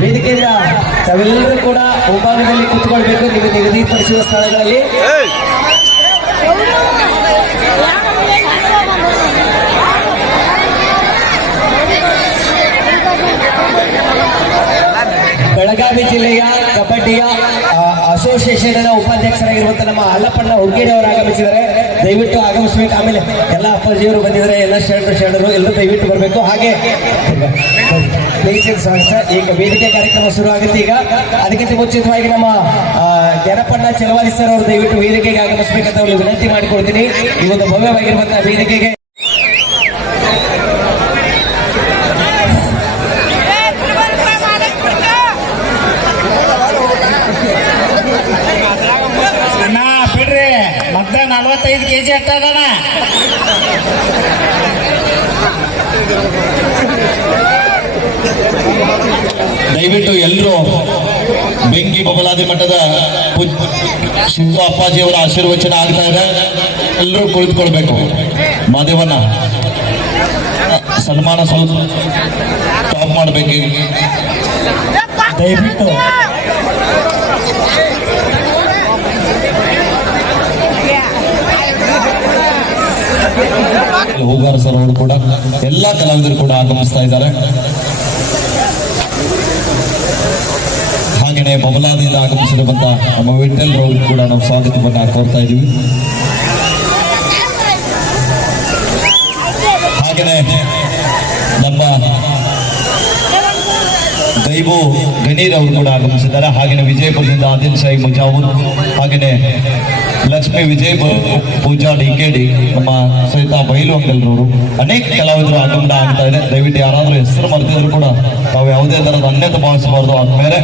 ವೇದಿಕೆಯಿಂದ ತಾವೆಲ್ಲರೂ ಕೂಡ ಮುಂಭಾಗದಲ್ಲಿ ಕೂತ್ಕೊಳ್ಬೇಕು ನೀವು ನಿಗದಿಪಡಿಸಿದ ಸ್ಥಳಗಳಲ್ಲಿ ಬೆಳಗಾವಿ ಜಿಲ್ಲೆಯ ಕಬಡ್ಡಿಯ ಆ, ಅಸೋಸಿಯೇಷನ್ ಉಪಾಧ್ಯಕ್ಷರಾಗಿರುವಂತ ನಮ್ಮ ಅಲ್ಲಪ್ಪಣ್ಣ ಹುಗ್ಗೇರಿ ಅವರು ಆಗಮಿಸಿದ್ದಾರೆ ದಯವಿಟ್ಟು ಆಗಮಿಸ್ಬೇಕು. ಆಮೇಲೆ ಎಲ್ಲ ಅಪ್ಪಾಜಿಯವರು ಬಂದಿದ್ದಾರೆ. ಎಲ್ಲ ಶರಣರು ಶರಣರು ಎಲ್ಲರೂ ದಯವಿಟ್ಟು ಬರಬೇಕು. ಹಾಗೆ ಈಗ ವೇದಿಕೆ ಕಾರ್ಯಕ್ರಮ ಶುರು ಆಗುತ್ತೆ ಈಗ. ಅದಕ್ಕಿಂತ ಮುಂಚಿತವಾಗಿ ನಮ್ಮ ಜನಪಣ್ಣ ಚಲವಾದಿ ಸರ್ ಅವರು ದಯವಿಟ್ಟು ವೇದಿಕೆಗೆ ಆಗಮಿಸಬೇಕಂತ ವಿನಂತಿ ಮಾಡಿಕೊಡ್ತೀನಿ. ಈ ಒಂದು ಭವ್ಯವಾಗಿರುವಂತಹ ವೇದಿಕೆಗೆ ನಲ್ವತ್ತೈದು ಕೆ ಜಿ ಅಟ್ಟದಣ ದಯವಿಟ್ಟು ಎಲ್ಲರೂ ಬೆಂಕಿ ಬಬಲಾದಿ ಮಠದ ಶಿವ ಅಪ್ಪಾಜಿಯವರ ಆಶೀರ್ವಚನ ಆಗ್ತಾ ಇದೆ. ಎಲ್ಲರೂ ಕುಳಿತುಕೊಳ್ಬೇಕು. ಮಾದೇವನ ಸನ್ಮಾನ ಸ್ವಲ್ಪ ಸ್ಟಾಪ್ ಮಾಡಬೇಕು. ದಯವಿಟ್ಟು ಹೂಗಾರ ಸರ್ ಅವರು ಕೂಡ, ಎಲ್ಲ ಕಲಾವಿದರು ಕೂಡ ಆಗಮಿಸ್ತಾ ಇದ್ದಾರೆ. ಹಾಗೆಯೇ ಬಬಲಾದಿಂದ ಆಗಮಿಸಿರುವಂತಹ ನಮ್ಮ ವಿಠಲ್ ರವರು ಕೂಡ ನಾವು ಸ್ವಾಗತವನ್ನ ಕೋರ್ತಾ ಇದ್ದೀವಿ. ಹಾಗೆಯೇ ನಮ್ಮ ದೈವು ಗಣೀರ್ ಅವರು ಕೂಡ ಆಗಮಿಸಿದ್ದಾರೆ ಹಾಗೆಯೇ ವಿಜಯಪುರದಿಂದ ಆದಿಲ್ ಶಾಹಿ ಮುಜಾವುದ್, ಹಾಗೆಯೇ Lakshmi Vijay Pooja D K D, ನಮ್ಮ ಸಹಿತ ಬೈಲು ಅಂಗಲ್ರವರು ಅನೇಕ ಕಲಾವಿದರು ಆಗಮನ ಆಗ್ತಾ ಇದೆ. ದಯವಿಟ್ಟು ಯಾರಾದರೂ ಹೆಸರು ಮರೆತಿದ್ರು ಕೂಡ ತಾವು ಯಾವುದೇ ತರದ ಅನ್ಯತೆ ಭಾವಿಸಬಾರ್ದು ಆದ್ಮೇಲೆ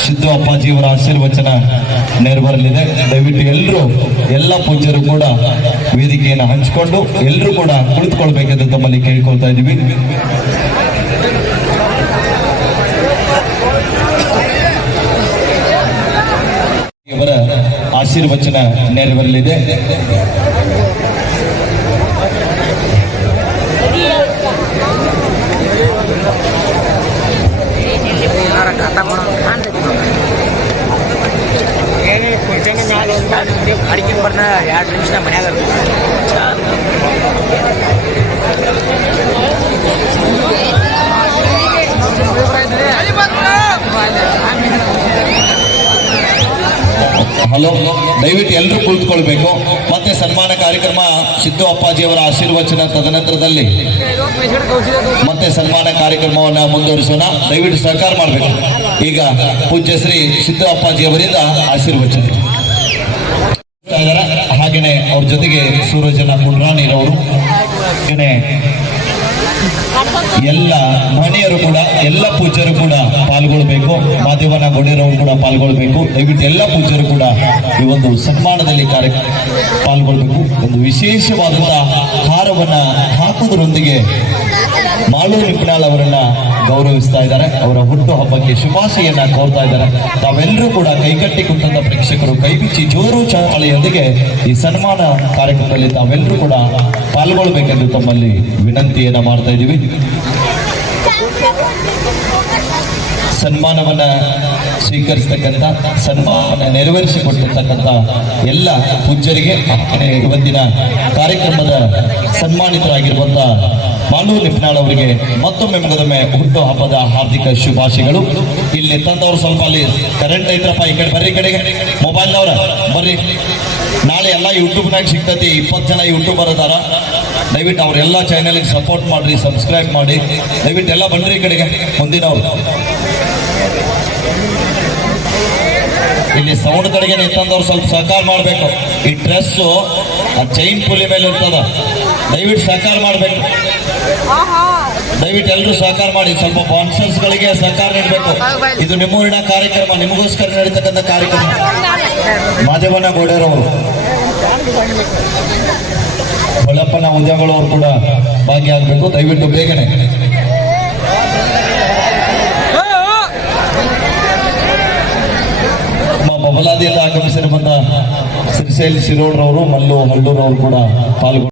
ಸಿದ್ದು ಅಪ್ಪಾಜಿಯವರ ಆಶೀರ್ವಚನ ನೆರವೇರಲಿದೆ. ದಯವಿಟ್ಟು ಎಲ್ಲರೂ ಎಲ್ಲ ಪೂಜ್ಯರು ಕೂಡ ವೇದಿಕೆಯನ್ನು ಹಂಚಿಕೊಂಡು ಎಲ್ಲರೂ ಕೂಡ ಕುಳಿತುಕೊಳ್ಬೇಕೆಂದು ತಮ್ಮಲ್ಲಿ ಕೇಳ್ಕೊಳ್ತಾ ಇದ್ದೀವಿ. ಇವರ ಆಶೀರ್ವಚನ ನೆರವೇರಲಿದೆ. ಅಡಿಕೆ ಬರ್ನ ಎರಡು ನಿಮಿಷ ಮನ್ಯಾಗ ಹಲೋ, ದಯವಿಟ್ಟು ಎಲ್ಲರೂ ಕುಳಿತುಕೊಳ್ಬೇಕು. ಮತ್ತೆ ಸನ್ಮಾನ ಕಾರ್ಯಕ್ರಮ ಸಿದ್ದು ಅಪ್ಪಾಜಿಯವರ ಆಶೀರ್ವಚನ ತದನಂತರದಲ್ಲಿ. ಮತ್ತೆ ಸನ್ಮಾನ ಕಾರ್ಯಕ್ರಮವನ್ನು ಮುಂದುವರಿಸೋಣ. ದಯವಿಟ್ಟು ಸಹಕಾರ ಮಾಡಬೇಕು. ಈಗ ಪೂಜ್ಯ ಶ್ರೀ ಸಿದ್ದು ಅಪ್ಪಾಜಿಯವರಿಂದ ಆಶೀರ್ವಚನ. ಅವ್ರ ಜೊತೆಗೆ ಸೂರಜನ ಕುಂಡ್ರಾಣಿರವರು ಎಲ್ಲ ಮಹನೀಯರು ಕೂಡ, ಎಲ್ಲ ಪೂಜ್ಯರು ಕೂಡ ಪಾಲ್ಗೊಳ್ಬೇಕು. ಮಾದೇವನ ಗೊಡೆರವರು ಕೂಡ ಪಾಲ್ಗೊಳ್ಬೇಕು. ದಯವಿಟ್ಟು ಎಲ್ಲ ಪೂಜ್ಯರು ಕೂಡ ಈ ಒಂದು ಸನ್ಮಾನದಲ್ಲಿ ಕಾರ್ಯ ಪಾಲ್ಗೊಳ್ಬೇಕು. ಒಂದು ವಿಶೇಷವಾದಂತಹ ಹಾರವನ್ನ ಹಾಕುವುದರೊಂದಿಗೆ ಮಾಳು ನಿಪ್ನಾಳ್ ಅವರನ್ನ ಗೌರವಿಸ್ತಾ ಇದ್ದಾರೆ. ಅವರ ಹುಟ್ಟು ಹಬ್ಬಕ್ಕೆ ಶುಭಾಶಯನ್ನ ಕೋರ್ತಾ ಇದ್ದಾರೆ. ತಾವೆಲ್ಲರೂ ಕೂಡ ಕೈಕಟ್ಟಿ ಪ್ರೇಕ್ಷಕರು ಕೈಬಿಚ್ಚಿ ಜೋರು ಚಳವಳಿಯೊಂದಿಗೆ ಈ ಸನ್ಮಾನ ಕಾರ್ಯಕ್ರಮದಲ್ಲಿ ತಾವೆಲ್ಲರೂ ಕೂಡ ಪಾಲ್ಗೊಳ್ಬೇಕೆಂದು ತಮ್ಮಲ್ಲಿ ವಿನಂತಿಯನ್ನ ಮಾಡ್ತಾ ಇದ್ದೀವಿ. ಸನ್ಮಾನವನ್ನ ಸ್ವೀಕರಿಸ್ತಕ್ಕಂಥ, ಸನ್ಮಾನ ನೆರವೇರಿಸಿಕೊಟ್ಟಿರ್ತಕ್ಕಂಥ ಎಲ್ಲ ಪೂಜ್ಯರಿಗೆ ಇವತ್ತಿನ ಕಾರ್ಯಕ್ರಮದ ಸನ್ಮಾನಿತರಾಗಿರುವಂಥ ಮಾನು ನಿಪ್ನಾಳ್ ಅವರಿಗೆ ಮತ್ತೊಮ್ಮೆ ಮುಗದೊಮ್ಮೆ ಹುಟ್ಟು ಹಬ್ಬದ ಹಾರ್ದಿಕ ಶುಭಾಶಯಗಳು. ಇಲ್ಲಿ ತಂದವರು ಸ್ವಲ್ಪ ಅಲ್ಲಿ ಕರೆಂಟ್ ಐತ್ರಪ್ಪ ಈ ಕಡೆ ಬರ್ರಿ ಕಡೆಗೆ. ಮೊಬೈಲ್ನವ್ರ ಬರ್ರಿ. ನಾಳೆ ಎಲ್ಲ ಯೂಟ್ಯೂಬ್ನಾಗ ಸಿಗ್ತತಿ, ಇಪ್ಪತ್ತು ಜನ ಯೂಟ್ಯೂಬ್ ಅದಾರ. ದಯವಿಟ್ಟು ಅವರೆಲ್ಲ ಚಾನೆಲ್ಗೆ ಸಪೋರ್ಟ್ ಮಾಡ್ರಿ ಸಬ್ಸ್ಕ್ರೈಬ್ ಮಾಡಿ. ದಯವಿಟ್ಟು ಎಲ್ಲ ಬನ್ನಿರಿ ಈ ಕಡೆಗೆ, ಮುಂದಿನವ್ರು. ಇಲ್ಲಿ ಸೌಂಡ್ ಕಡೆಗೆ ತಂದವ್ರು ಸ್ವಲ್ಪ ಸಹಕಾರ ಮಾಡಬೇಕು. ಈ ಡ್ರೆಸ್ಸು ಆ ಚೈನ್ ಪುಲಿ ಮೇಲೆ ಇರ್ತದ. ದಯವಿಟ್ಟು ಸಹಕಾರ ಮಾಡಬೇಕು. ದಯವಿಟ್ಟು ಎಲ್ಲರೂ ಸಹಕಾರ ಮಾಡಿ. ಸ್ವಲ್ಪ ಬಾನ್ಸರ್ಸ್ ಗಳಿಗೆ ಸಹಕಾರ ನೀಡಬೇಕು. ಇದು ನಿಮ್ಮೂರಿನ ಕಾರ್ಯಕ್ರಮ. ನಿಮಗೋಸ್ಕರ ನಡೀತಕ್ಕಂಥ ಕಾರ್ಯಕ್ರಮ. ಮಾದೇವನ ಗೋಡೆರವರು ಹೊಳಪ್ಪನ ಉದ್ಯಮಗಳವರು ಕೂಡ ಭಾಗಿಯಾಗಬೇಕು. ದಯವಿಟ್ಟು ಬೇಗನೆ ನಮ್ಮ ಶ್ರೀಶೈಲ್ ಶಿರೋಡ್ರವರು ಮಲ್ಲು ಮಲ್ಲೂರವರು ಕೂಡ ಪಾಲ್ಗೊಂಡು